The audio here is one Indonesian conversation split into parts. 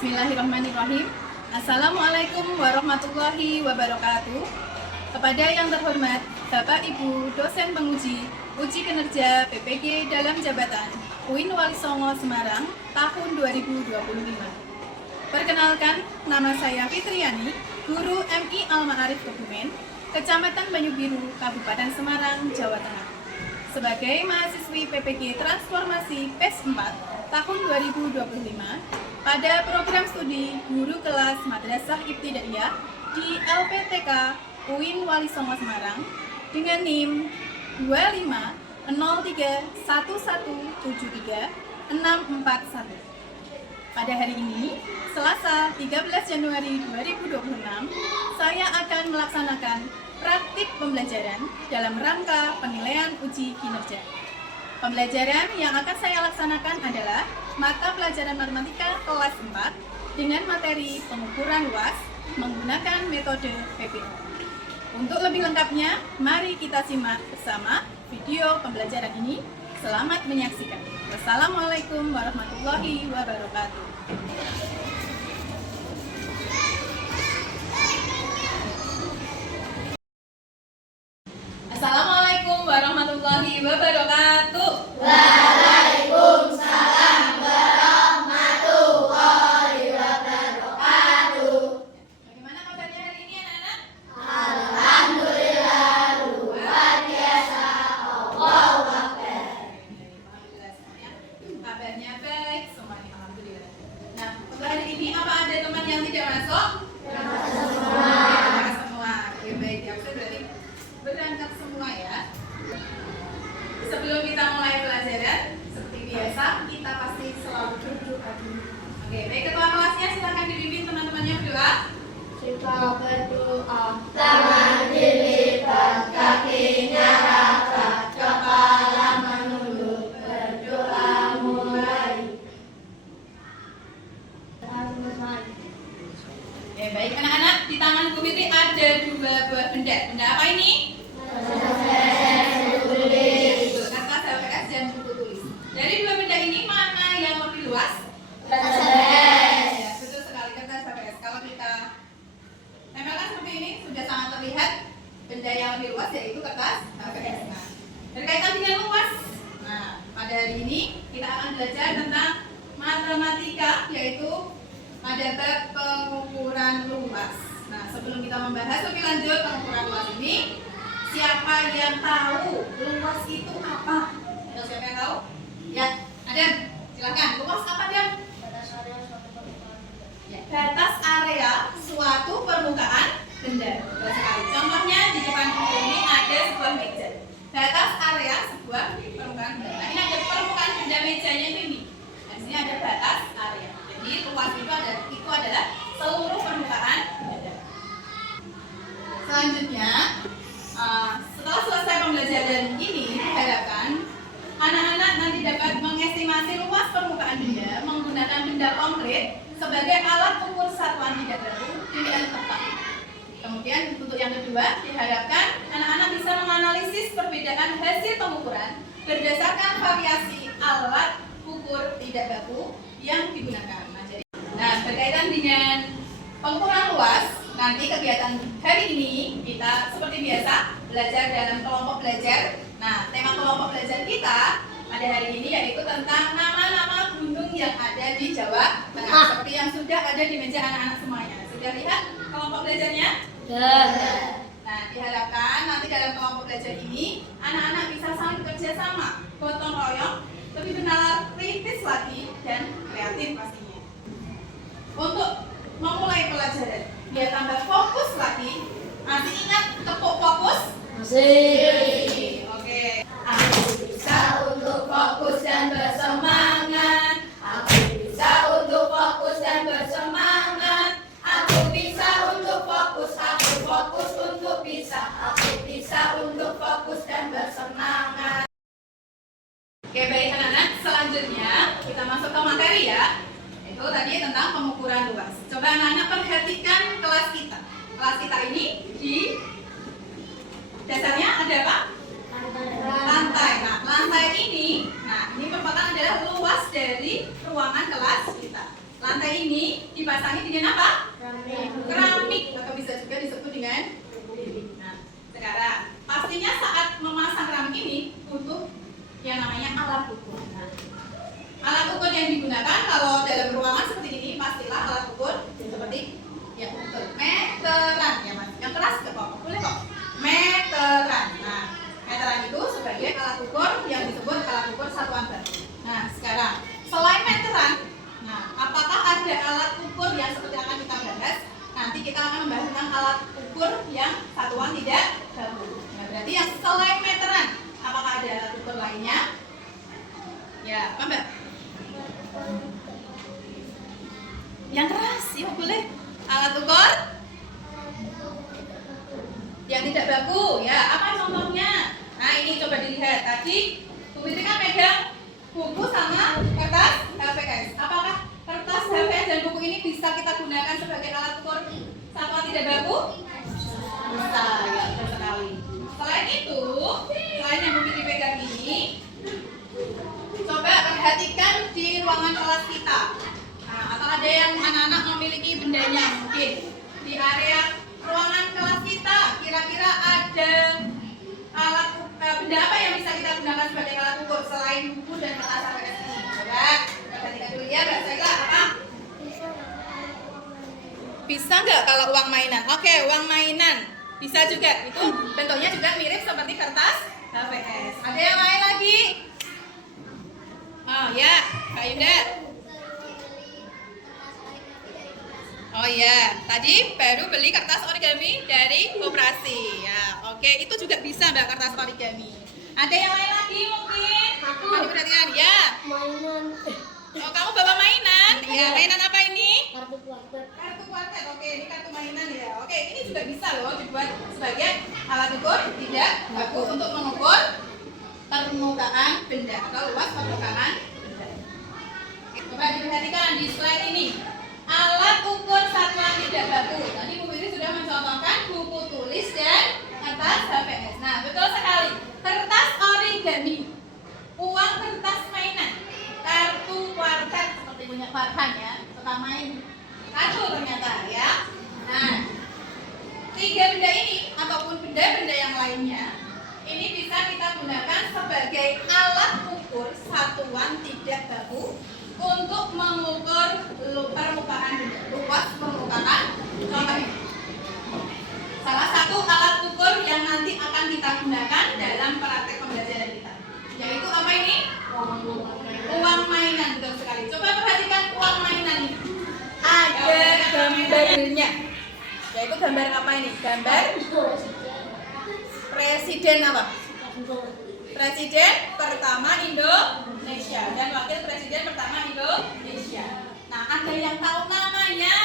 Bismillahirrahmanirrahim. Assalamualaikum warahmatullahi wabarakatuh. Kepada yang terhormat Bapak Ibu dosen penguji uji kinerja PPG dalam jabatan UIN Wali Songo Semarang tahun 2025. Perkenalkan, nama saya Fitriani, guru MI Al-Ma'arif Kebumen, Kecamatan Banyubiru, Kabupaten Semarang, Jawa Tengah. Sebagai mahasiswi PPG Transformasi PES 4 tahun 2025 pada program studi Guru Kelas Madrasah Ibtidaiyah di LPTK UIN Wali Songo Semarang dengan NIM 25031173 Pada hari ini, Selasa 13 Januari 2026, saya akan melaksanakan praktik pembelajaran dalam rangka penilaian uji kinerja. Pembelajaran yang akan saya laksanakan adalah mata pelajaran matematika kelas 4 dengan materi pengukuran luas menggunakan metode PPO. Untuk lebih lengkapnya, mari kita simak bersama video pembelajaran ini. Selamat menyaksikan. Wassalamualaikum warahmatullahi wabarakatuh. Assalamualaikum warahmatullahi wabarakatuh. Waalaikumsalam warahmatullahi wabarakatuh. Bagaimana kabarnya hari ini anak-anak? Alhamdulillah luar biasa. Allahu Akbar. Alhamdulillah semuanya. Kabarnya baik semuanya. Alhamdulillah. Nah, untuk hari ini apa ada teman yang tidak masuk? Berangkat semua. Oke, baik. Ya, berarti berangkat semua ya. Sebelum kita mulai pelajaran, seperti biasa kita pasti selalu berdoa dulu. Oke, baik, ketua kelasnya silakan dipimpin teman-temannya berdoa. Kita berdoa. Tangan dilipat, kakinya rata, kepala menunduk, berdoa mulai. Oke, baik anak-anak, di tangan Bu Fitri ada dua buah benda. Benda apa ini? Kertas LPS dan buku tulis. Dari dua benda ini mana yang lebih luas? Ya, betul sekali, kertas LPS. Kalau kita tempelkan seperti ini sudah sangat terlihat benda yang lebih luas yaitu kertas LPS. Nah, berkaitan dengan luas. Nah, pada hari ini kita akan belajar tentang matematika yaitu pada bab pengukuran luas. Nah, sebelum kita membahas lebih lanjut pengukuran luas ini, siapa yang tahu luas itu apa? Ada siapa yang tahu? Ya, ada. Silakan. Luas apa dia? Ya, batas area suatu permukaan benda. Betul sekali. Contohnya di depan buku ini ada sebuah meja. Batas area sebuah permukaan benda. Nah, ini ada permukaan benda mejanya ini. Nah, di sini ada batas area. Jadi luas itu adalah seluruh permukaan benda. Selanjutnya, setelah selesai pembelajaran ini, diharapkan anak-anak nanti dapat mengestimasi luas permukaan benda menggunakan benda konkret sebagai alat ukur satuan tidak baru dengan tepat. Kemudian untuk yang kedua, diharapkan anak-anak bisa menganalisis perbedaan hasil pengukuran berdasarkan variasi alat ukur tidak baku yang digunakan. Nah, berkaitan dengan pengukuran luas, nanti kegiatan hari ini kita seperti biasa belajar dalam kelompok belajar. Nah, tema kelompok belajar kita pada hari ini yaitu tentang nama-nama gunung yang ada di Jawa Tengah. Seperti yang sudah ada di meja anak-anak semuanya. Sudah lihat kelompok belajarnya? Sudah. Nah, diharapkan nanti dalam kelompok belajar ini anak-anak bisa saling kerjasama, gotong royong, lebih benar kritis lagi dan kreatif pastinya. Untuk memulai pelajaran biar tambah fokus lagi, masih ingat tepuk fokus? Masih. Oke. Aku bisa untuk fokus dan bersemangat. Aku bisa untuk fokus dan bersemangat. Aku bisa untuk fokus. Aku fokus untuk bisa. Aku bisa untuk fokus dan bersemangat. Oke, baik anak-anak. Selanjutnya kita masuk ke materi ya. Itu tadi tentang pengukuran luas. Coba anak-anak perhatikan kelas kita. Kelas kita ini di dasarnya ada apa? Lantai. Nah, lantai ini merupakan adalah luas dari ruangan kelas kita. lantai ini dipasangi dengan apa? Keramik atau bisa juga disebut dengan dinding. Nah, sekarang pastinya saat memasang keramik ini butuh yang namanya alat ukur. Nah, alat ukur yang digunakan kalau dalam ruangan seperti ini pastilah alat ukur seperti ya betul meteran ya mas. Yang keras nggak apa-apa, boleh kok. Meteran. Nah, meteran itu sebagai alat ukur yang disebut alat ukur satuan batu. Nah, sekarang selain meteran, nah apakah ada alat ukur yang seperti akan kita bahas? Nanti kita akan membahas tentang alat ukur yang satuan tidak batu. Nah, berarti yang selain meteran, apakah ada alat ukur lainnya? Ya, apa mbak? Yang keras, ya boleh. Alat ukur yang tidak baku, ya apa contohnya? Nah ini coba dilihat tadi Bu Fitri kan megang buku sama kertas HVS. Apakah kertas HVS dan buku ini bisa kita gunakan sebagai alat ukur satuan tidak baku? Bisa, ya betul sekali. Selain itu, selain yang Bu Fitri pegang ini, coba perhatikan di ruangan kelas kita. Nah, atau ada yang anak-anak memiliki bendanya mungkin di area ruangan kelas kita kira-kira ada alat benda apa yang bisa kita gunakan sebagai alat ukur selain buku dan kertas HVS ini? Coba perhatikan dulu ya Mbak Saila, apa? Bisa nggak kalau uang mainan? Oke, uang mainan bisa juga. Itu bentuknya juga mirip seperti kertas HVS. Ada yang lain lagi? Oh ya, Kak Yunda. Oh iya, tadi baru beli kertas origami dari koperasi. Ya, oke, itu juga bisa Mbak kertas origami. Ada yang lain lagi mungkin? Aku perhatikan ya. Mainan. Oh, kamu bawa mainan? Ya, mainan apa ini? Kartu kuartet. Kartu kuartet. Oke, ini kartu mainan ya. Oke, ini juga bisa loh dibuat sebagai alat ukur tidak baku untuk mengukur permukaan benda atau luas permukaan benda. Coba diperhatikan di slide ini. Alat ukur satuan tidak baku. Tadi Bu Fitri sudah mencontohkan buku tulis dan kertas HVS. Nah, betul sekali. Kertas origami, uang kertas mainan, kartu kuartet seperti punya Farhan ya, suka main kartu ternyata ya. Nah, tiga benda ini ataupun benda-benda yang lainnya ini bisa kita gunakan sebagai alat ukur satuan tidak baku untuk mengukur permukaan benda, luas permukaan. Contohnya, salah satu alat ukur yang nanti akan kita gunakan dalam praktek pembelajaran kita, yaitu apa ini? Uang mainan, betul sekali. Coba perhatikan uang mainan ini. Ada gambarnya, yaitu gambar apa ini? Gambar presiden apa? Presiden pertama Indonesia dan wakil presiden pertama Indonesia. Nah, ada yang tahu namanya?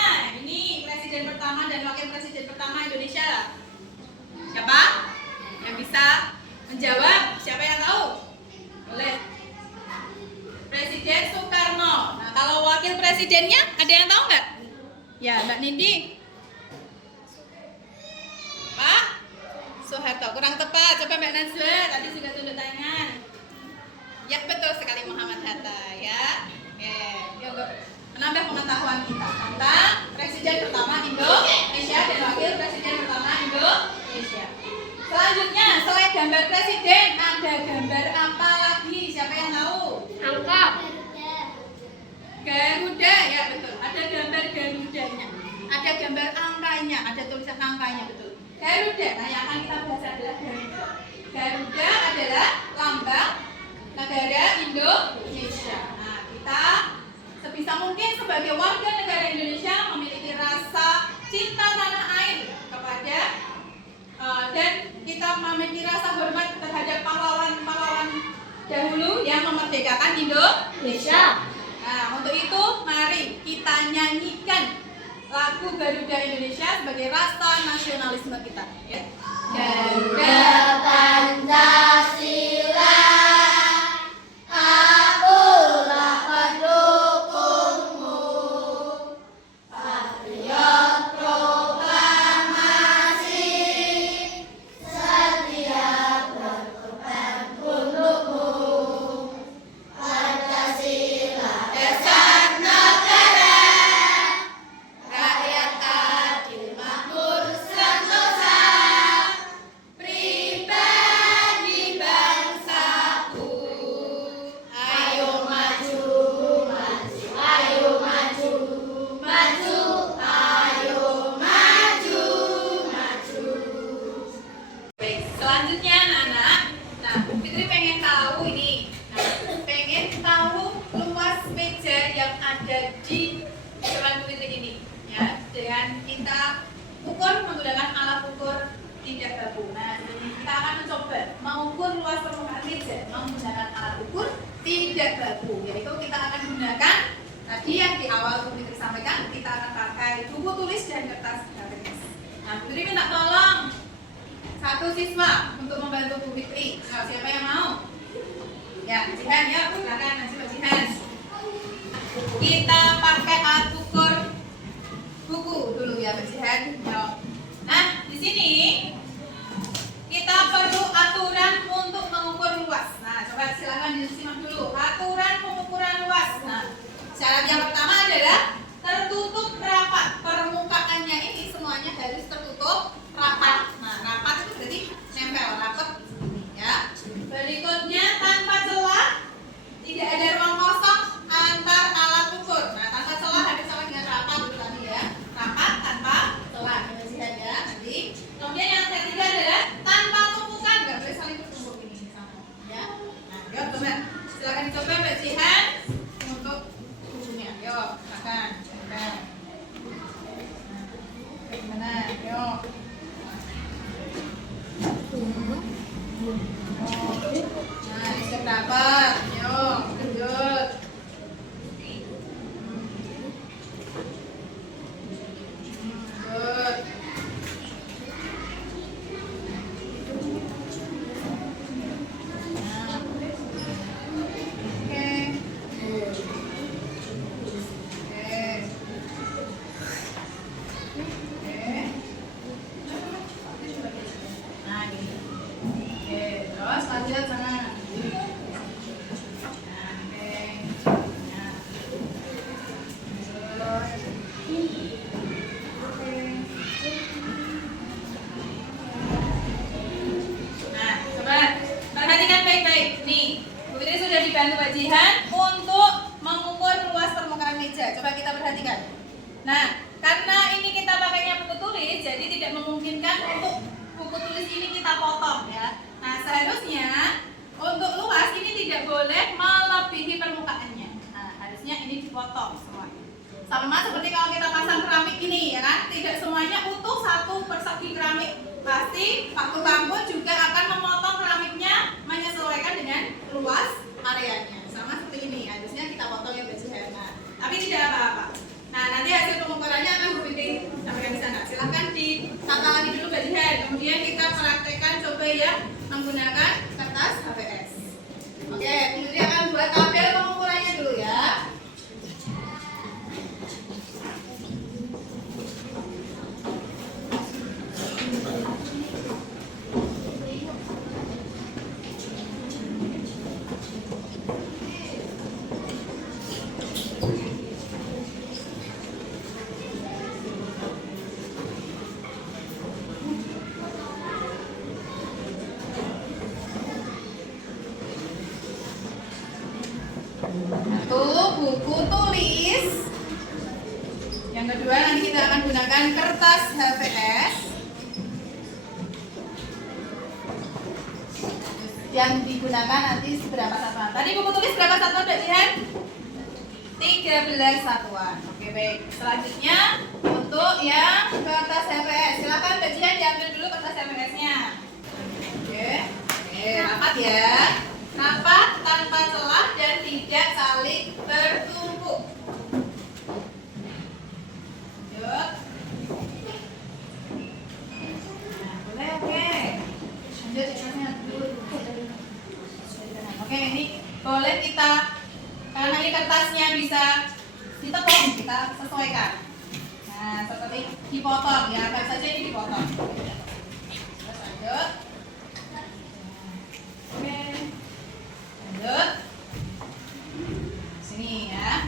Ini presiden pertama dan wakil presiden pertama Indonesia. Siapa? Yang bisa menjawab? Siapa yang tahu? Boleh. Presiden Soekarno. Nah, kalau wakil presidennya ada yang tahu nggak? Ya, Mbak Nindi. Pak Soeharto, kurang tepat. Coba Mbak Najwa, tadi sudah tunduk tangan. Ya, betul sekali Muhammad Hatta ya. Oke, untuk menambah pengetahuan kita tentang presiden pertama Indonesia dan wakil presiden pertama Indonesia. Selanjutnya, selain gambar presiden, ada gambar apa lagi? Siapa yang tahu? Angka. Garuda, ya betul. Ada gambar Garudanya. Ada gambar angkanya, ada tulisan angkanya, betul. Garuda, nah yang akan kita bahas adalah Garuda. Garuda adalah lambang negara Indonesia. Nah, kita sebisa mungkin sebagai warga negara Indonesia memiliki rasa cinta tanah air kepada dan kita memiliki rasa hormat terhadap pahlawan-pahlawan dahulu yang memerdekakan Indonesia. Nah, untuk itu mari kita nyanyikan lagu Garuda Indonesia sebagai rasa nasionalisme kita. Ya. Garuda Pancasila, akulah pendukungmu, patriot proklamasi, setia berkorban untukmu. Pancasila dasar negara, ada di depan Bu Fitri ini, ya. Dengan kita ukur menggunakan alat ukur tidak baku. Nah, jadi kita akan mencoba mengukur luas permukaan meja menggunakan alat ukur tidak baku. Yaitu kita akan gunakan tadi yang di awal Bu Fitri sampaikan, kita akan pakai buku tulis dan kertas HVS. Nah, Bu Fitri minta tolong satu siswa untuk membantu Bu Fitri. Nah, siapa yang mau? Ya, Jihan, ya, silakan nanti Pak Jihan. Kita pakai alat ukur buku dulu ya, Pak Jihan. Nah, di sini kita perlu aturan untuk mengukur luas. Nah, coba silakan disimak dulu. Aturan pengukuran luas. Nah, syarat yang pertama adalah tertutup rapat. Permukaannya ini semuanya harus tertutup rapat. Nah, rapat itu berarti nempel rapat, ya. Berikutnya tanpa celah, tidak ada ruang kosong antar alat ukur. Nah, tanpa celah harus sama dengan rapat itu tadi ya. Rapat tanpa celah, ya. Nanti. Kemudian yang ketiga adalah tanpa tumpukan, nggak boleh saling bertumpuk ini sama, ya. Nah, yuk coba, silakan dicoba Mbak Jihan untuk bukunya. Yuk, silakan. Nah, gimana? Yuk. Nah, siap dapat. Yuk, lanjut. Lanjut. Dibantu Pak Jihan untuk mengukur luas permukaan meja. Coba kita perhatikan. Nah, karena ini kita pakainya buku tulis, jadi tidak memungkinkan untuk buku tulis ini kita potong ya. Nah, seharusnya untuk luas ini tidak boleh melebihi permukaannya. Nah, harusnya ini dipotong semua. Sama seperti kalau kita pasang keramik ini ya kan, tidak semuanya utuh satu persegi keramik. Pasti waktu kampus juga akan memotong keramiknya menyesuaikan dengan luas areanya. Sama seperti ini, harusnya kita potong ya Mbak Jihan. Nah, tapi tidak apa-apa. Nah, nanti hasil pengukurannya akan Bu Fitri sampaikan di sana. Silahkan ditata lagi dulu Mbak Jihan. Kemudian kita praktekkan coba ya menggunakan kertas HVS. Oke, kemudian akan buat tabel pengukurannya dulu ya. Satu, buku tulis. Yang kedua nanti kita akan gunakan kertas HVS. Yang digunakan nanti seberapa satuan? Tadi buku tulis berapa satuan Mbak Jihan? 13 satuan. Oke baik. Selanjutnya untuk yang kertas HVS. Silakan Mbak Jihan diambil dulu kertas HVS-nya. Oke. Oke, rapat ya. Rapat tanpa celah dan tidak saling bertumpuk. Yuk. Nah, boleh oke. Lanjut kertasnya dulu. Oke, ini boleh kita, karena ini kertasnya bisa ditepung, kita sesuaikan. Nah, seperti dipotong ya, apa saja ini dipotong. Terus lanjut. Oke. Lanjut. Sini ya.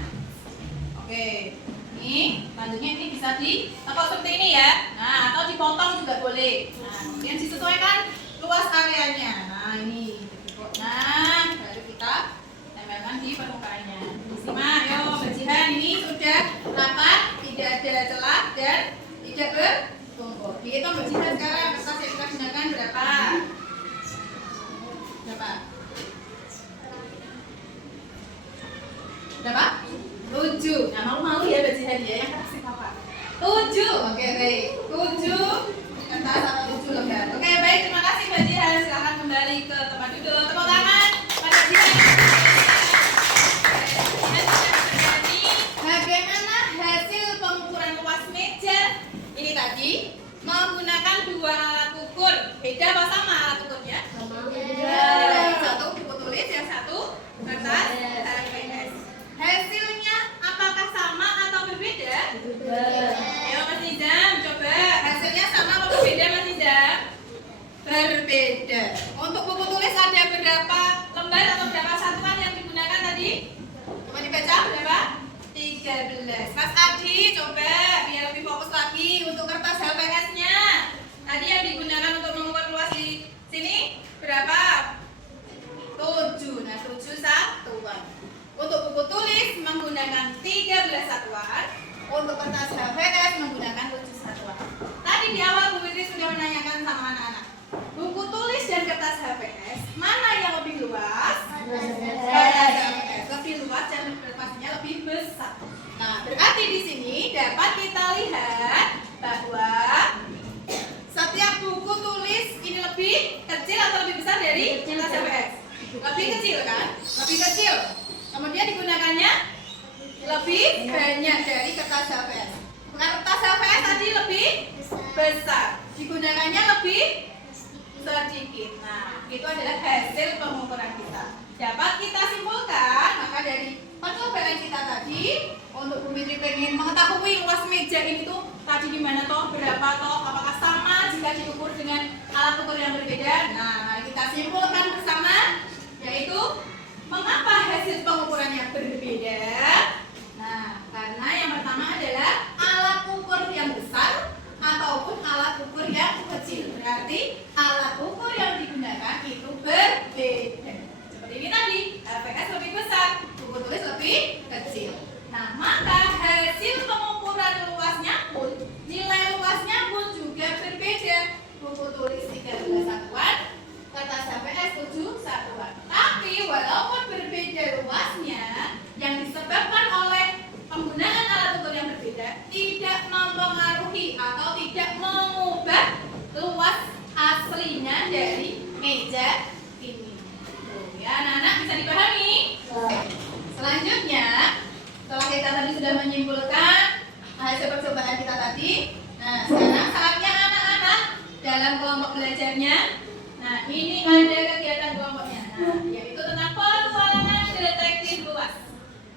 Oke. Ini lanjutnya ini bisa ditepung seperti ini ya. Nah, atau dipotong juga boleh. Nah, kemudian disesuaikan luas areanya. Nah, ini. Nah, baru kita tempelkan di permukaannya. Simak, yuk Mbak Jihan, ini sudah rapat, tidak ada celah dan tidak bertumpuk. Dihitung Mbak Jihan sekarang kertas yang kita gunakan berapa? Berapa? Berapa? 7. Nah, malu-malu ya baju hadiah yang kasih papa. 7. Oke, baik. 7 kertas atau 7 lembar. Oke, baik. Terima kasih Mbak Jihan. Silakan kembali ke tempat duduk. Tepuk tangan. Mbak Jihan. Bagaimana hasil pengukuran luas meja? Ini tadi menggunakan 2 alat ukur. Beda apa sama alat ukurnya? Satu buku tulis, yang satu kertas HVS. Hasilnya apakah sama atau berbeda? Ayo Mas Nizam, coba hasilnya sama atau berbeda Mas Nizam? Berbeda. Untuk buku tulis ada berapa lembar atau berapa satuan yang digunakan tadi? Coba dibaca berapa? 13. Mas Adi, coba biar lebih fokus lagi untuk kertas HVS-nya. Tadi yang digunakan untuk mengukur luas di sini berapa? 7. Nah, 7 satuan. Untuk buku tulis menggunakan 13 satuan. Untuk kertas HVS menggunakan 7 satuan. Tadi di awal Bu Fitri sudah menanyakan sama anak-anak. Buku tulis dan kertas HVS mana yang lebih luas? Kertas HVS lebih luas dan pastinya lebih besar. Nah, berarti di sini dapat kita lihat bahwa setiap buku tulis ini lebih kecil atau lebih besar dari kertas HVS? Lebih kecil kan? Lebih kecil. Kemudian digunakannya lebih banyak dari kertas HVS. Kertas HVS tadi lebih besar. Digunakannya lebih sedikit. Nah, itu adalah hasil pengukuran kita. Dapat kita simpulkan, maka dari percobaan kita tadi, untuk Bu Fitri pengen mengetahui luas meja ini tuh tadi gimana toh, berapa toh, apakah sama jika diukur dengan alat ukur yang berbeda. Nah, mari kita simpulkan bersama, yaitu mengapa hasil pengukurannya berbeda. Nah, karena yang pertama adalah alat ukur yang besar ataupun alat ukur yang kecil. Berarti alat ukur yang digunakan itu berbeda. Seperti ini tadi, HVS lebih besar, buku tulis lebih kecil. Nah, maka hasil pengukuran luasnya pun, nilai luasnya pun juga berbeda. Buku tulis 13 satuan, kertas HVS 7 satuan. Tapi walaupun berbeda luasnya, yang disebabkan oleh penggunaan alat ukur yang berbeda tidak mempengaruhi atau tidak mengubah luas aslinya dari meja ini. Ya, anak-anak bisa dipahami? Selanjutnya, setelah kita tadi sudah menyimpulkan hasil percobaan kita tadi, nah sekarang saatnya anak-anak dalam kelompok belajarnya. Nah, ini ada kegiatan kelompoknya. Nah, yaitu tentang petualangan detektif luas.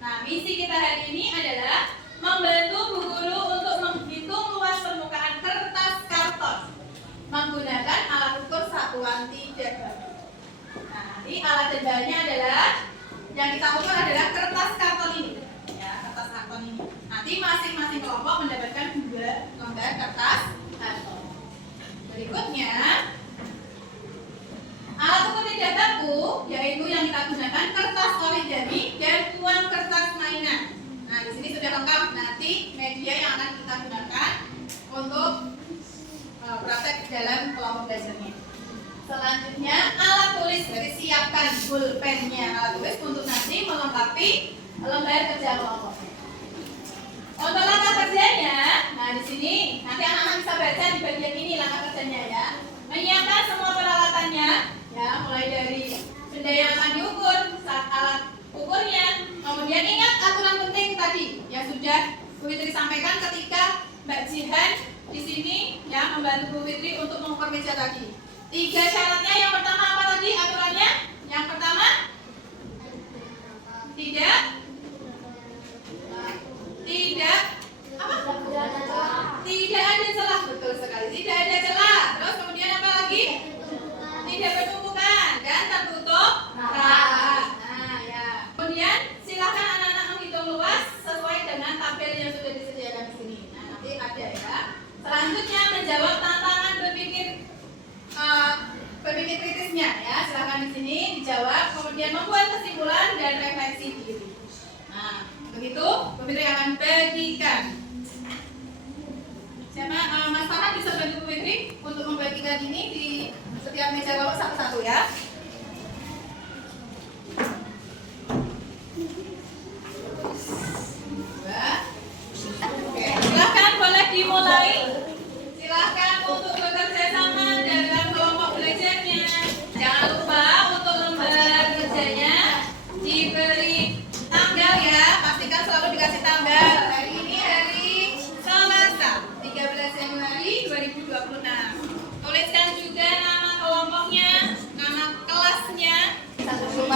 Nah, misi kita hari ini adalah membantu Bu Guru untuk menghitung luas permukaan kertas karton menggunakan alat ukur satuan tidak baku. Nah, nanti alat dan bahannya adalah yang kita ukur adalah kertas karton ini. Ya, kertas karton ini. Nanti masing-masing kelompok mendapatkan 2 lembar kertas karton. Berikutnya, alat ukur tidak baku yaitu yang kita gunakan kertas origami dan uang kertas mainan. Nah, di sini sudah lengkap nanti media yang akan kita gunakan untuk praktek dalam kelompok belajarnya. Selanjutnya alat tulis, jadi siapkan pulpennya alat tulis untuk nanti melengkapi lembar kerja kelompoknya. Untuk langkah kerjanya, nah di sini nanti anak-anak bisa baca di bagian ini langkah kerjanya ya. Menyiapkan semua peralatannya, ya mulai dari benda yang akan diukur, saat alat ukurnya, kemudian ingat aturan penting tadi yang sudah Bu Fitri sampaikan ketika Mbak Jihan di sini ya membantu Bu Fitri untuk mengukur meja tadi. 3 syaratnya, yang pertama apa tadi aturannya? Yang pertama tidak apa? Tidak ada celah, betul sekali. Tidak ada celah. Terus kemudian apa lagi? Tidak bertumpukan dan tertutup rapat. Nah, ya. Kemudian silakan anak-anak menghitung luas sesuai dengan tabel yang sudah disediakan di sini. Nah, nanti ada ya. Selanjutnya menjawab tantangan berpikir kritisnya ya. Silakan di sini dijawab, kemudian membuat kesimpulan dan refleksi diri. Nah, begitu Bu Fitri akan bagikan. Siapa Mas Farhan bisa bantu Bu Fitri untuk membagikan ini di setiap meja kelompok satu-satu ya.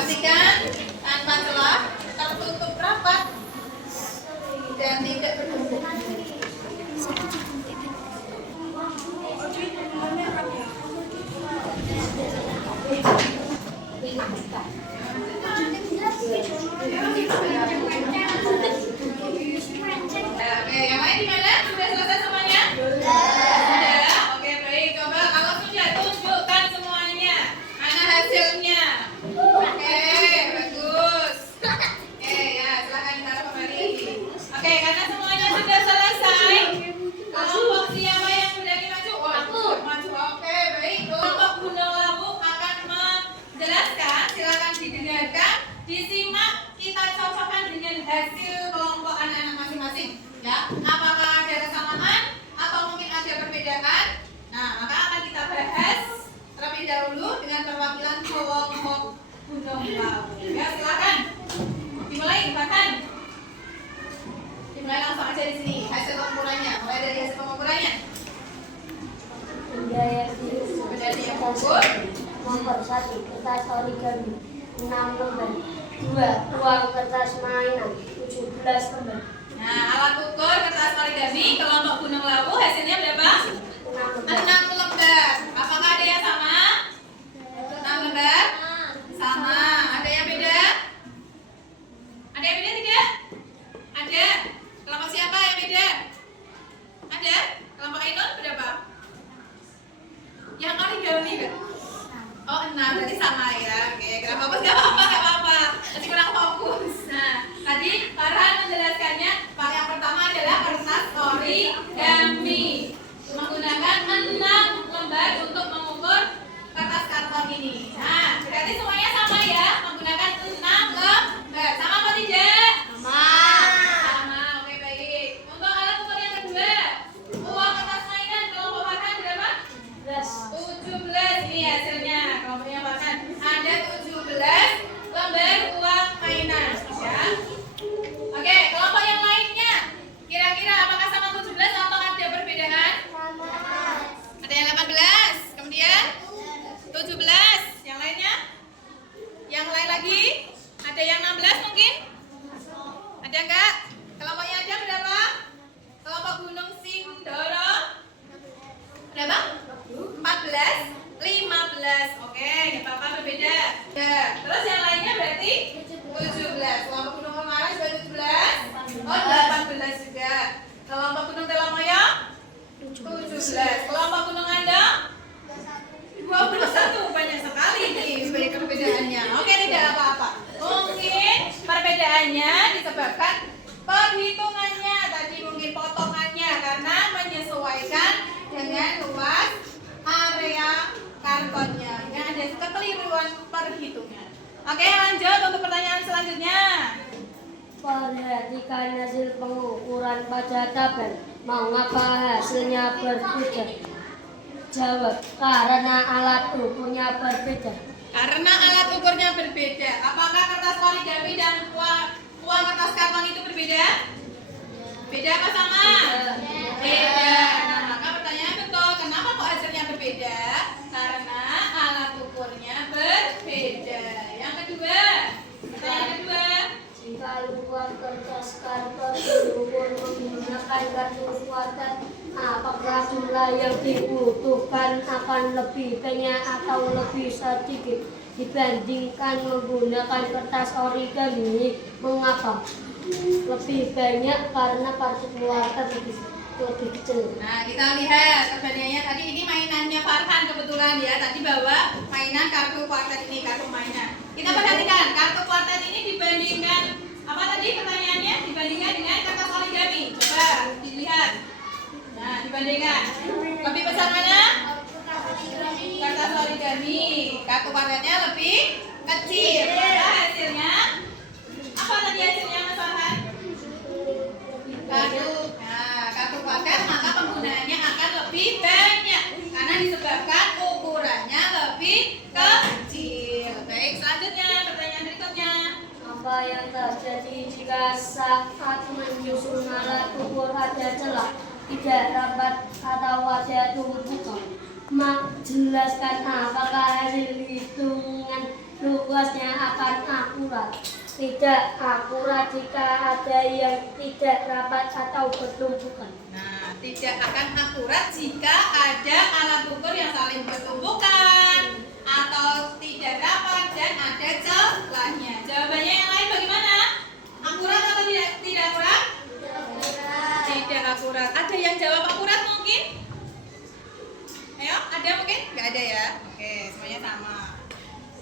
Pastikan tanpa celah tertutup rapat dan tidak bertumpuk. Oke, yang lain di mana? Sudah selesai semuanya? Sudah. Oke, baik. Coba kalau sudah tunjukkan semuanya. Mana hasilnya? Oke, bagus. Oke, ya, silakan ditaruh kembali. Oke, karena semuanya sudah selesai. Kelompok siapa yang berani maju? Oh, aku maju. Oke, baik. Kelompok Gunung Lawu akan menjelaskan. Silakan didengarkan, disimak, kita cocokkan dengan hasil kelompok anak-anak masing-masing. Ya, apakah ada kesamaan atau mungkin ada perbedaan? Nah, maka akan kita bahas terlebih dahulu dengan perwakilan kelompok Gunung Lawu. Ya, silakan. Dimulai, bahkan. Dimulai langsung aja di sini. Hasil pengukurannya. Mulai dari hasil pengukurannya. Benda yang ukur. Nomor 1 kertas origami 6 lembar. 2 uang kertas mainan 17 lembar. Nah, alat ukur kertas origami kelompok Gunung Lawu hasilnya berapa? 6 lembar. Apakah ada yang sama? 6 lembar? Sama. Ada yang beda? Ada yang beda tidak? Ada. Kelompok siapa yang beda? Ada? Kelompok Ainun berapa? Yang origami kan? Oh, 6, berarti sama ya. Oke, kenapa fokus? Gak apa-apa. Nanti kurang fokus. Nah, tadi Farhan menjelaskannya. Yang pertama adalah kertas origami. Menggunakan 6 lembar untuk mengukur kertas karton ini. Nah, berarti semuanya sama ya. Menggunakan 6 lembar. Sama apa tidak? Sama. Oke, baik. Untuk alat ukur yang kedua. Uang kertas mainan kelompok Farhan berapa? 17. Ini hasilnya. Kelompoknya Farhan ada 17 lembar uang mainan. Ya. Oke, kelompok yang lainnya. Kira-kira apakah sama 17 atau ada perbedaan? Ada yang 18. Kemudian 17. Yang lainnya? Yang lain lagi? Ada yang 16 mungkin? Ada enggak? Kelompoknya ada berapa? Kelompok Gunung Sindoro berapa? 14, 15. Oke, enggak apa-apa, berbeda. Ya, terus yang lainnya berarti 17. Kelompok Gunung Ungaran sudah 17. Oh, 18 juga. Kelompok Gunung Telomoyo 17. Kelompok Gunung Andong 21. Banyak sekali nih perbedaannya. Oke, tidak apa-apa. Mungkin perbedaannya disebabkan perhitungannya tadi, mungkin potongannya karena menyesuaikan dengan luas area kartonnya. Yang ada kekeliruan perhitungan. Oke, lanjut untuk pertanyaan selanjutnya. Perhatikan hasil pengukuran pada tabel. Mengapa hasilnya berbeda? Jawab, karena alat ukurnya berbeda. Karena alat ukurnya berbeda. Apakah kertas origami dan uang kertas karton itu berbeda? Beda apa sama? Beda. Nah, maka pertanyaan betul, kenapa kok hasilnya berbeda? Karena alat ukurnya berbeda. Yang kedua, pertanyaan kedua. Jika uang kertas karton diukur menggunakan kartu kuartal, apakah jumlah yang dibutuhkan akan lebih banyak atau lebih sedikit dibandingkan menggunakan kertas origami? Mengapa? Lebih banyak karena kartu kuartal lebih kecil. Nah, kita lihat perbandingannya tadi. Ini mainannya Farhan kebetulan ya. Tadi bawa mainan kartu kuartet ini, kartu mainan. Kita perhatikan kartu kuartet ini dibandingkan apa tadi pertanyaannya? Dibandingkan dengan kertas origami. Coba dilihat. Nah, dibandingkan. Lebih besar mana? Kertas origami. Kartu kuartetnya lebih kecil. Maka hasilnya apa tadi hasilnya Mas Farhan? Kartu kuartet maka penggunaannya akan lebih banyak karena disebabkan ukurannya lebih kecil. Baik, selanjutnya pertanyaan berikutnya. Apa yang terjadi jika saat menyusun alat ukur ada celah, tidak rapat atau ada tumpukan? Jelaskan apakah hasil hitungan luasnya akan akurat. Tidak akurat jika ada yang tidak rapat atau bertumpukan. Nah, tidak akan akurat jika ada alat ukur yang saling bertumpukan atau tidak rapat dan ada celahnya. Jawabannya yang lain bagaimana? Akurat atau tidak akurat? Tidak akurat. Ada yang jawab akurat mungkin? Ayo, ada mungkin? Nggak ada ya? Oke, semuanya sama.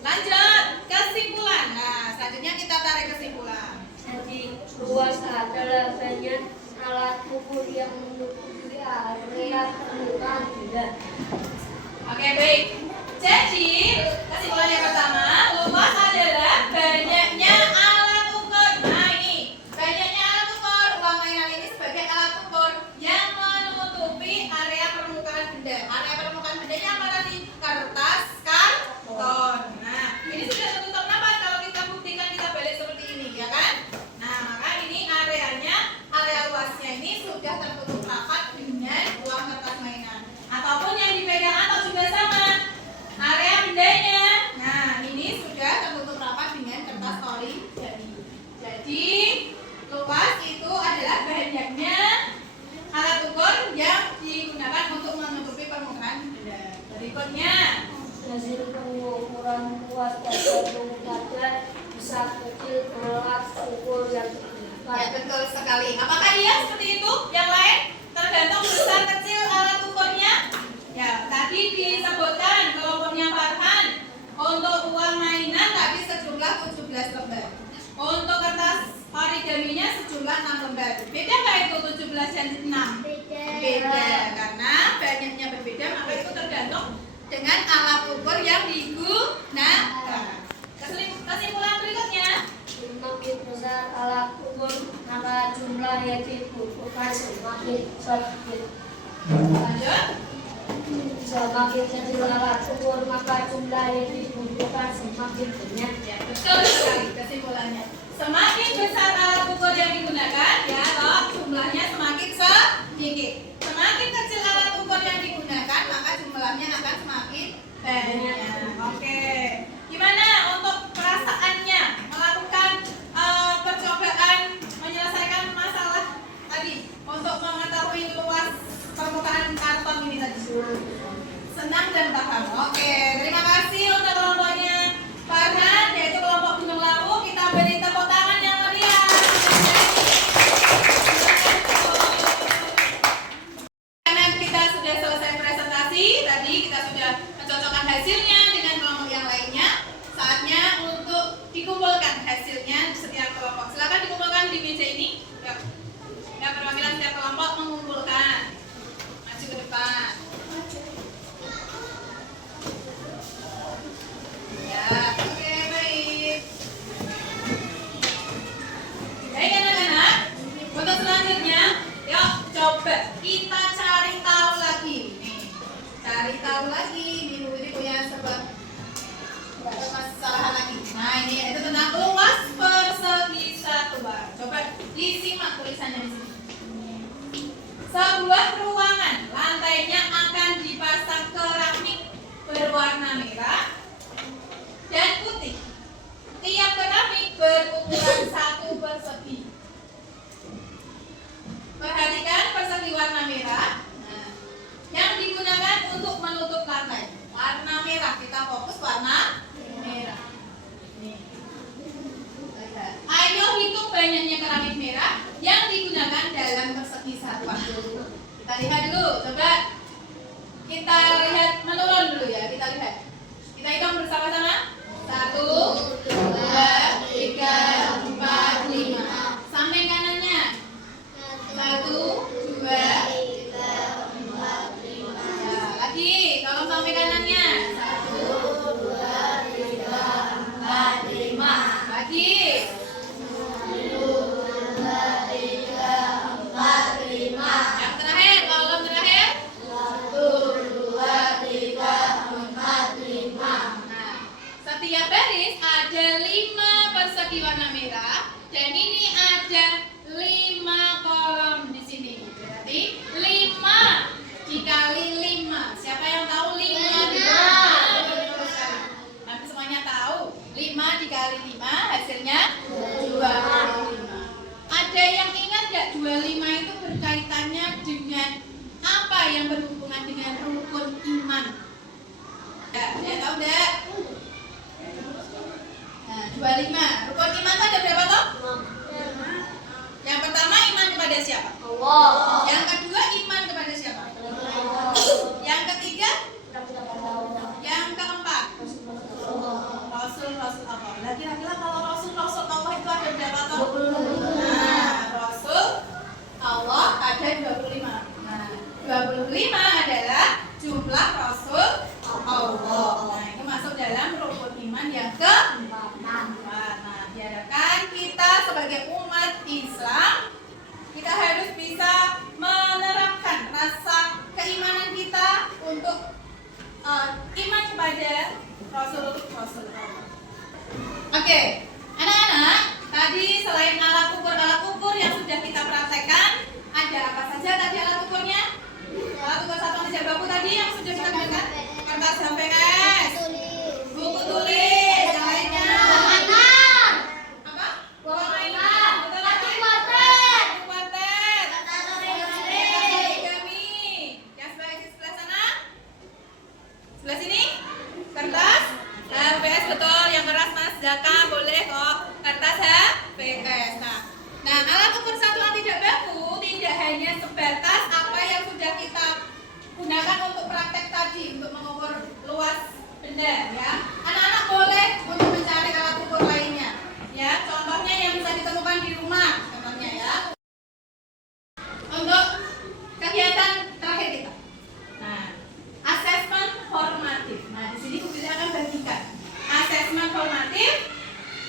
Lanjut, kesimpulan. Nah, selanjutnya kita tarik kesimpulan. Jadi luas adalah banyak alat ukur yang menutupi area permukaan benda. Oke, baik. Jadi, kesimpulan yang pertama, luas adalah banyaknya alat ukur. Nah, ini banyaknya alat ukur. Uang mainan ini sebagai alat ukur yang menutupi area permukaan benda. Area permukaan bendanya apa tadi? Kertas, karton. Nah, ini sudah tertutup rapat kalau kita buktikan kita balik seperti ini, ya kan? Nah, maka ini area luasnya ini sudah tertutup rapat dengan uang kertas mainan. Ataupun yang dipegang atau juga sama area bendanya. Nah, ini sudah tertutup rapat dengan kertas poligami. Jadi, luas itu adalah banyaknya alat ukur yang digunakan untuk menutupi permukaan benda. Berikutnya, Hasil pengukuran luas tergantung pada besar kecil alat ukur yang ya digunakan. betul sekali. Apakah iya seperti itu? Yang lain tergantung besar kecil alat ukurnya. Ya, tadi disebutkan kelompoknya Farhan. Untuk uang mainan tadi sejumlah 17 lembar. Untuk kertas origaminya sejumlah 6 lembar. Beda nggak itu 17 dan 6? Beda, karena banyaknya berbeda maka itu tergantung dengan alat ukur yang digunakan. Kesimpulan berikutnya, Semakin besar alat ukur, maka jumlah yang dibutuhkan semakin sedikit. lanjut. Semakin kecil alat ukur, maka jumlah yang dibutuhkan semakin banyak. Ya, betul sekali kesimpulannya. Semakin besar alat ukur yang digunakan, ya toh jumlahnya semakin sedikit. Semakin kecil alat ukur yang digunakan, maka jumlahnya akan semakin banyak. Oke. Gimana untuk perasaannya melakukan percobaan menyelesaikan masalah tadi untuk mengetahui luas permukaan karton ini tadi? Senang dan paham. Oke, terima kasih untuk kelompoknya Farhan, yaitu kelompok Gunung Lawu. Kita beri tepuk tangan yang meriah. Karena kita sudah selesai presentasi, tadi kita sudah mencocokkan hasilnya dengan kelompok yang lainnya. Saatnya untuk dikumpulkan hasilnya setiap kelompok. Silakan dikumpulkan di meja ini. Yuk. Ya, perwakilan setiap kelompok mengumpulkan. Maju ke depan. Ya, oke, baik. Baik anak-anak, untuk selanjutnya, yuk coba kita cari tahu lagi. Nih, cari tahu lagi. Di buku ini punya sebuah permasalahan lagi. Nah, ini itu tentang luas persegi satuan. Coba disimak tulisannya di sini. Sebuah ruangan, lantainya akan dipasang keramik berwarna merah dan putih. Tiap keramik berukuran 1 persegi. Perhatikan persegi warna merah. Nah, yang digunakan untuk menutup lantai. Warna merah, kita fokus warna merah. Nih. Lihat. Ayo hitung banyaknya keramik merah yang digunakan dalam persegi satuan. Kita lihat dulu, coba kita lihat menurun dulu ya. Kita lihat. Kita hitung bersama-sama. 1, 2, 3, 4, 5. Sampai kanannya. 1, 2, 3, 4, 5. Ya, lagi. Tolong sampai kanannya. 1, 2, 3, 4, 5. Lagi. 1, 2, 3, 4, 5. Yang terakhir, kolom terakhir. 1, 2, 3, 4, 5. Nah, setiap baris ada 5 persegi warna merah. 25 itu berkaitannya dengan apa yang berhubungan dengan rukun iman? Ya tahu enggak? Nah, 25. Rukun iman itu ada berapa toh? Yang pertama iman kepada siapa? Allah. Yang kedua iman kepada siapa? Yang ketiga? Yang keempat? Rasul Allah. Lah kira-kira kalau Rasul Allah itu ada berapa toh? Nah, Rasul Allah ada 25. Nah, 25 adalah jumlah Rasul Allah. Nah, itu masuk dalam rukun iman yang keempat. Nah, diharapkan kita sebagai umat Islam kita harus bisa menerapkan rasa keimanan kita untuk iman kepada Rasul Allah. Oke, anak-anak, tadi selain alat ukur yang sudah kita praktekkan, ada apa saja tadi alat ukurnya? Alat ukur satuan kerja baku tadi yang sudah kita gunakan, kertas HVS, buku tulis, yang lainnya. Apa? Buku mainan. Betul lagi. Buku kuartet. Origami. Yang sebelah sana? Sebelah sini? Kertas HVS betul, yang keras Mas Zaka boleh kok. Kertas HVS. Nah, alat ukur satuan tidak baku tidak hanya sebatas apa yang sudah kita gunakan untuk praktek tadi untuk mengukur luas benda ya. Anak-anak boleh untuk mencari alat ukur lainnya. Ya, contohnya yang bisa ditemukan di rumah, contohnya ya. Untuk kegiatan terakhir kita. Nah, asesmen formatif. Nah, di sini kita akan bagikan asesmen formatif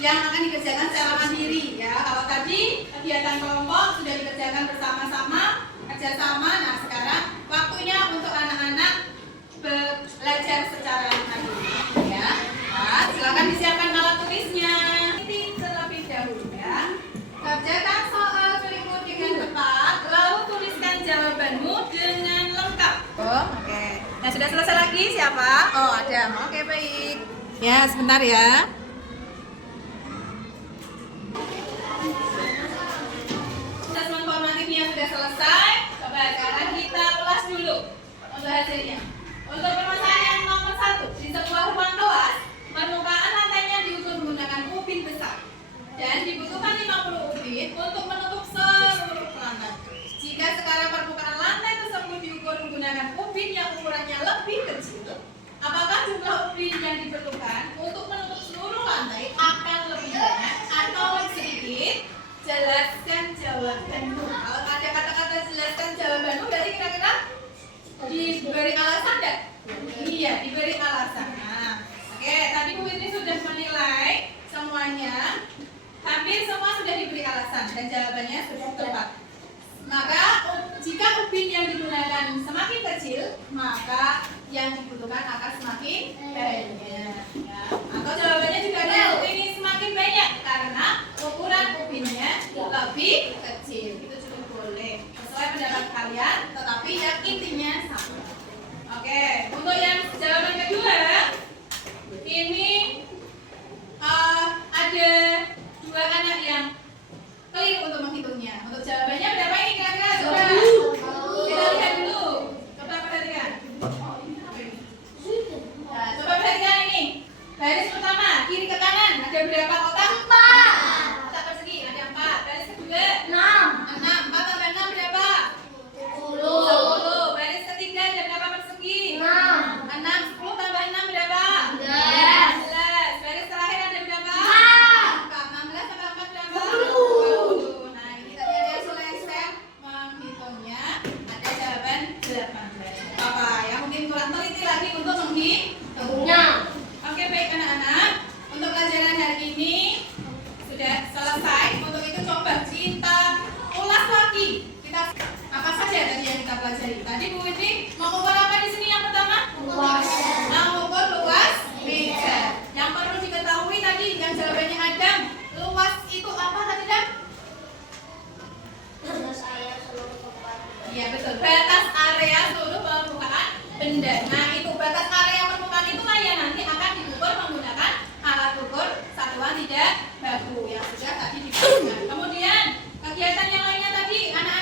yang akan dikerjakan secara mandiri ya. Kalau tadi kegiatan kelompok sudah dikerjakan bersama-sama, kerjasama. Nah, sekarang waktunya untuk anak-anak belajar secara mandiri ya. Nah, silakan disiapkan alat tulisnya. Ini terlebih dahulu ya. Kerjakan soal berikut dengan tepat, lalu tuliskan jawabanmu dengan lengkap. Oh, oke. Nah, sudah selesai lagi siapa? Oh, ada. Oke, baik. Ya, sebentar ya. Asesmen formatifnya sudah selesai. Coba sekarang kita ulas dulu untuk hasilnya. Untuk permasalahan yang nomor 1, di sebuah ruang kelas, permukaan lantainya diukur menggunakan ubin besar dan dibutuhkan 50 ubin untuk menutup seluruh lantai. Jika sekarang permukaan lantai tersebut diukur menggunakan ubin yang ukurannya lebih kecil, apakah jumlah ubin yang diperlukan untuk menutup seluruh lantai akan lebih banyak atau lebih sedikit? Jelaskan jawabanmu. Kalau ada kata-kata jelaskan jawabanmu, berarti kira-kira diberi alasan enggak? Iya, diberi alasan. Nah, oke, tadi Bu Fitri sudah menilai semuanya. Hampir semua sudah diberi alasan dan jawabannya sudah tepat. Maka jika ubin yang digunakan semakin kecil, maka yang dibutuhkan akan semakin banyak. Ya. Atau jawabannya juga ada ini semakin banyak karena ukuran ubinnya lebih kecil. Itu juga boleh sesuai pendapat kalian, tetapi yang intinya sama. Oke, untuk yang jawaban kedua, ini ada dua anak yang keliru untuk menghitungnya. Untuk jawabannya berapa ini kira-kira? Coba kita lihat dulu. Coba perhatikan. Nah, coba perhatikan ini. Baris pertama, kiri ke kanan, ada berapa kotak? 4. Kotak persegi, ada 4. Baris kedua? 6. 4 tambah 6 berapa? 10. Baris ketiga ada berapa persegi? 6. 10 tambah 6 berapa? 11. Baris terakhir ada berapa? 16 tambah 4 berapa? 20. Nah, ini tadi ada selesai menghitungnya. Ada jawaban 18. Apa ya? Mungkin kurang teliti lagi untuk menghitungnya. Oke, baik anak-anak. Untuk pelajaran hari ini sudah selesai. Untuk itu coba kita ulas lagi. Kita apa saja tadi yang kita pelajari. Tadi Bu Fitri mau ukur apa di sini yang pertama? Luas. Mengukur luas meja. Yang perlu diketahui tadi yang jawabannya Adam. Luas itu apa tadi, Dam? Iya betul. Batas area seluruh permukaan benda. Nah, itu batas area permukaan itulah yang nanti akan diukur menggunakan alat ukur satuan tidak baku yang sudah tadi diberikan. Kemudian kegiatan yang lainnya tadi anak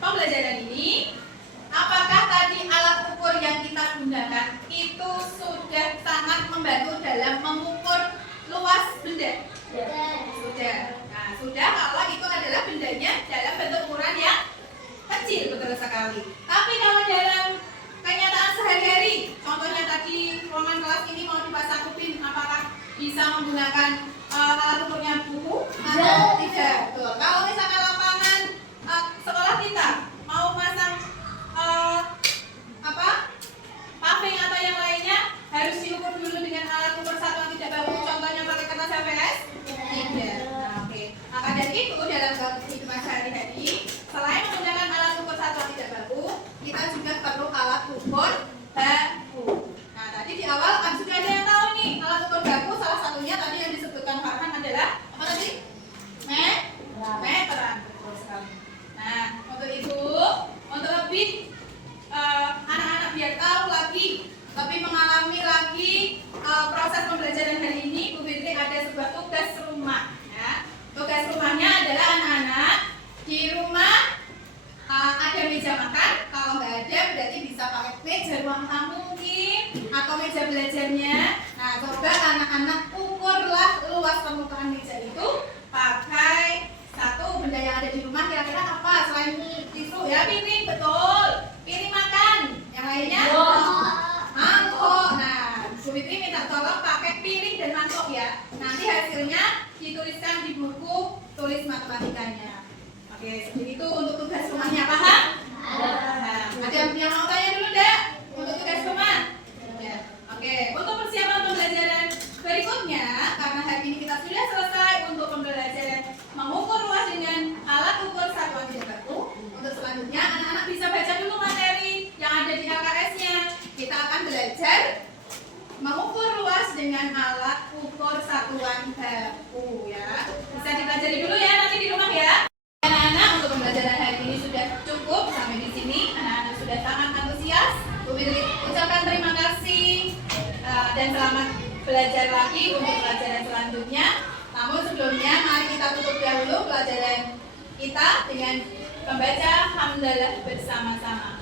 pembelajaran ini, apakah tadi alat ukur yang kita gunakan itu sudah sangat membantu dalam mengukur luas benda? Sudah. Nah, sudah kalau itu adalah bendanya dalam bentuk ukuran yang kecil, betul sekali. Tapi kalau dalam kenyataan sehari-hari, contohnya tadi ruangan kelas ini mau dipasangin, apakah bisa menggunakan alat ukurnya buku atau tidak? Betul. Kalau misalkan lapangan sekolah kita mau masang paving atau yang lainnya, harus diukur dulu dengan alat ukur satuan tidak baku, contohnya pakai kertas HVS? Tidak. Nah, oke. Maka dari itu dalam kehidupan sehari-hari, selain menggunakan alat ukur satuan tidak baku, kita juga perlu alat ukur baku. Nah, tadi di awal sudah ada yang tahu nih, alat ukur baku salah satunya tadi yang disebutkan Farhan adalah apa tadi? Meteran. Betul sekali. Nah, untuk itu, untuk lebih anak-anak biar tahu lagi, lebih mengalami lagi proses pembelajaran hari ini, Bu Fitri ada sebuah tugas rumah. Ya. Tugas rumahnya adalah anak-anak di rumah ada meja makan. Kalau nggak ada, berarti bisa pakai meja ruang tamu mungkin atau meja belajarnya. Nah, coba anak-anak ukurlah luas permukaan meja itu pakai satu benda yang ada di rumah, kira-kira apa selain tisu? Ya, piring, betul. Piring makan. Yang lainnya? Mangkok. Nah, Bu Fitri minta tolong pakai piring dan mangkok ya. Nanti hasilnya dituliskan di buku tulis matematikanya. Oke, seperti itu untuk tugas rumahnya, paham? Nah, ada yang mau tanya dulu enggak? Untuk tugas rumah? Ya. Oke, untuk persiapan pembelajaran berikutnya, karena hari ini kita sudah selesai untuk pembelajaran mengukur luas dengan alat ukur satuan tidak baku. Untuk selanjutnya, anak-anak bisa baca dulu materi yang ada di LKS-nya. Kita akan belajar mengukur luas dengan alat ukur satuan baku ya. Bisa dipelajari dulu ya nanti di rumah ya. Anak-anak, untuk pembelajaran hari ini sudah cukup sampai di sini. Anak-anak sudah sangat antusias. Bu Fitri ucapkan terima kasih dan selamat belajar lagi untuk pelajaran selanjutnya. Namun sebelumnya mari kita tutup dahulu pelajaran kita dengan membaca hamdalah bersama-sama.